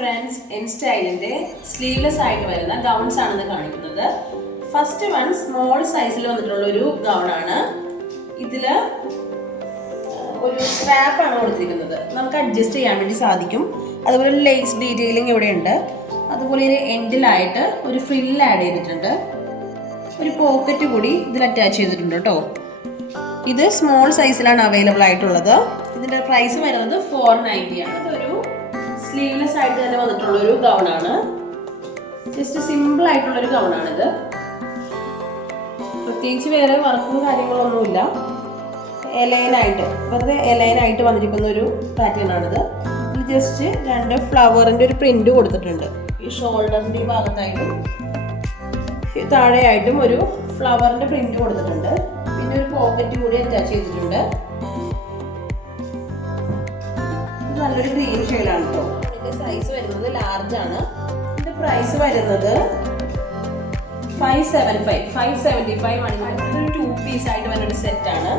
Friends, in സ്റ്റൈലിന്റെ sleeveless ആയിട്ട് വരുന്ന gowns ആണെന്ന് കാണിക്കുന്നത്. ഫസ്റ്റ് വൺ സ്മോൾ സൈസിൽ വന്നിട്ടുള്ള ഒരു ഗൗൺ ആണ്. ഇതില് ഒരു സ്ട്രാപ്പ് ആണ് കൊടുത്തിരിക്കുന്നത്. നമുക്ക് അഡ്ജസ്റ്റ് ചെയ്യാൻ വേണ്ടി സാധിക്കും. അതുപോലെ ലേസ് ഡീറ്റെയിലിംഗ് ഇവിടെ ഉണ്ട്. അതുപോലെ ഇതിന് എൻഡിലായിട്ട് ഒരു ഫ്രില്ല് ആഡ് ചെയ്തിട്ടുണ്ട്. ഒരു പോക്കറ്റ് കൂടി ഇതിൽ അറ്റാച്ച് ചെയ്തിട്ടുണ്ട് കേട്ടോ. ഇത് സ്മോൾ സൈസിലാണ് അവൈലബിൾ ആയിട്ടുള്ളത്. ഇതിന്റെ പ്രൈസ് വരുന്നത് 490 ആണ്. ഇതൊരു സ്ലീവ്ലെസ് ആയിട്ട് തന്നെ വന്നിട്ടുള്ള ഒരു ഗൗൺ ആണ്. ജസ്റ്റ് സിമ്പിൾ ആയിട്ടുള്ള ഒരു ഗൗൺ ആണിത്. പ്രത്യേകിച്ച് വേറെ വർക്കും കാര്യങ്ങളൊന്നുമില്ല. എലൈനായിട്ട് വെറുതെ എലൈനായിട്ട് വന്നിരിക്കുന്ന ഒരു പാറ്റേൺ ആണിത്. ഇത് ജസ്റ്റ് 2 ഫ്ലവറിന്റെ ഒരു പ്രിന്റ് കൊടുത്തിട്ടുണ്ട്. ഈ ഷോൾഡറിന്റെ ഈ ഭാഗത്തായിട്ടും താഴെയായിട്ടും ഒരു ഫ്ലവറിന്റെ പ്രിന്റ് കൊടുത്തിട്ടുണ്ട്. പിന്നെ ഒരു പോക്കറ്റ് കൂടി അറ്റാച്ച് ചെയ്തിട്ടുണ്ട്. ഇത് നല്ലൊരു ഗ്രീൻ ഷെയ്ഡാണ് കേട്ടോ. ഇതിന്റെ സൈസ് വരുന്നത് ലാർജ് ആണ്. ഇതിന്റെ പ്രൈസ് വരുന്നത് 575 ആണ്. ഇതൊരു 2 പീസ് ആയിട്ട് വരുന്ന ഒരു സെറ്റ് ആണ്.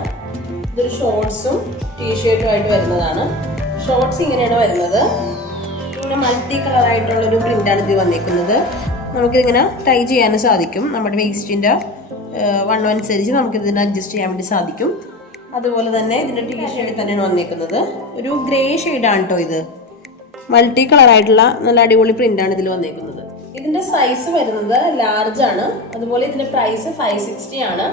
ഇതൊരു ഷോർട്സും ടീഷർട്ടും ആയിട്ട് വരുന്നതാണ്. ഷോർട്സ് ഇങ്ങനെയാണ് വരുന്നത്. പിന്നെ മൾട്ടി കളർ ആയിട്ടുള്ള ഒരു പ്രിന്റാണ് ഇത് വന്നിരിക്കുന്നത്. നമുക്കിതിങ്ങനെ ടൈ ചെയ്യാനും സാധിക്കും. നമ്മുടെ വേസ്റ്റിൻ്റെ വണ്ണം അനുസരിച്ച് നമുക്കിതിനെ അഡ്ജസ്റ്റ് ചെയ്യാൻ വേണ്ടി സാധിക്കും. അതുപോലെ തന്നെ ഇതിൻ്റെ ടീഷർട്ടിൽ തന്നെയാണ് വന്നിരിക്കുന്നത്. ഒരു ഗ്രേ ഷെയ്ഡാണ് കേട്ടോ ഇത്. മൾട്ടി കളർ ആയിട്ടുള്ള നല്ല അടിപൊളി പ്രിന്റാണ് ഇതിൽ വന്നിരിക്കുന്നത്. ഇതിൻ്റെ സൈസ് വരുന്നത് ലാർജ് ആണ്. അതുപോലെ ഇതിൻ്റെ പ്രൈസ് 560 ആണ്.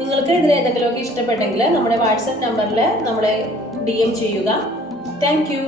നിങ്ങൾക്ക് ഇതിൽ ഏതെങ്കിലുമൊക്കെ ഇഷ്ടപ്പെട്ടെങ്കിൽ നമ്മുടെ വാട്സപ്പ് നമ്പറിൽ നമ്മളെ DM ചെയ്യുക. Thank you.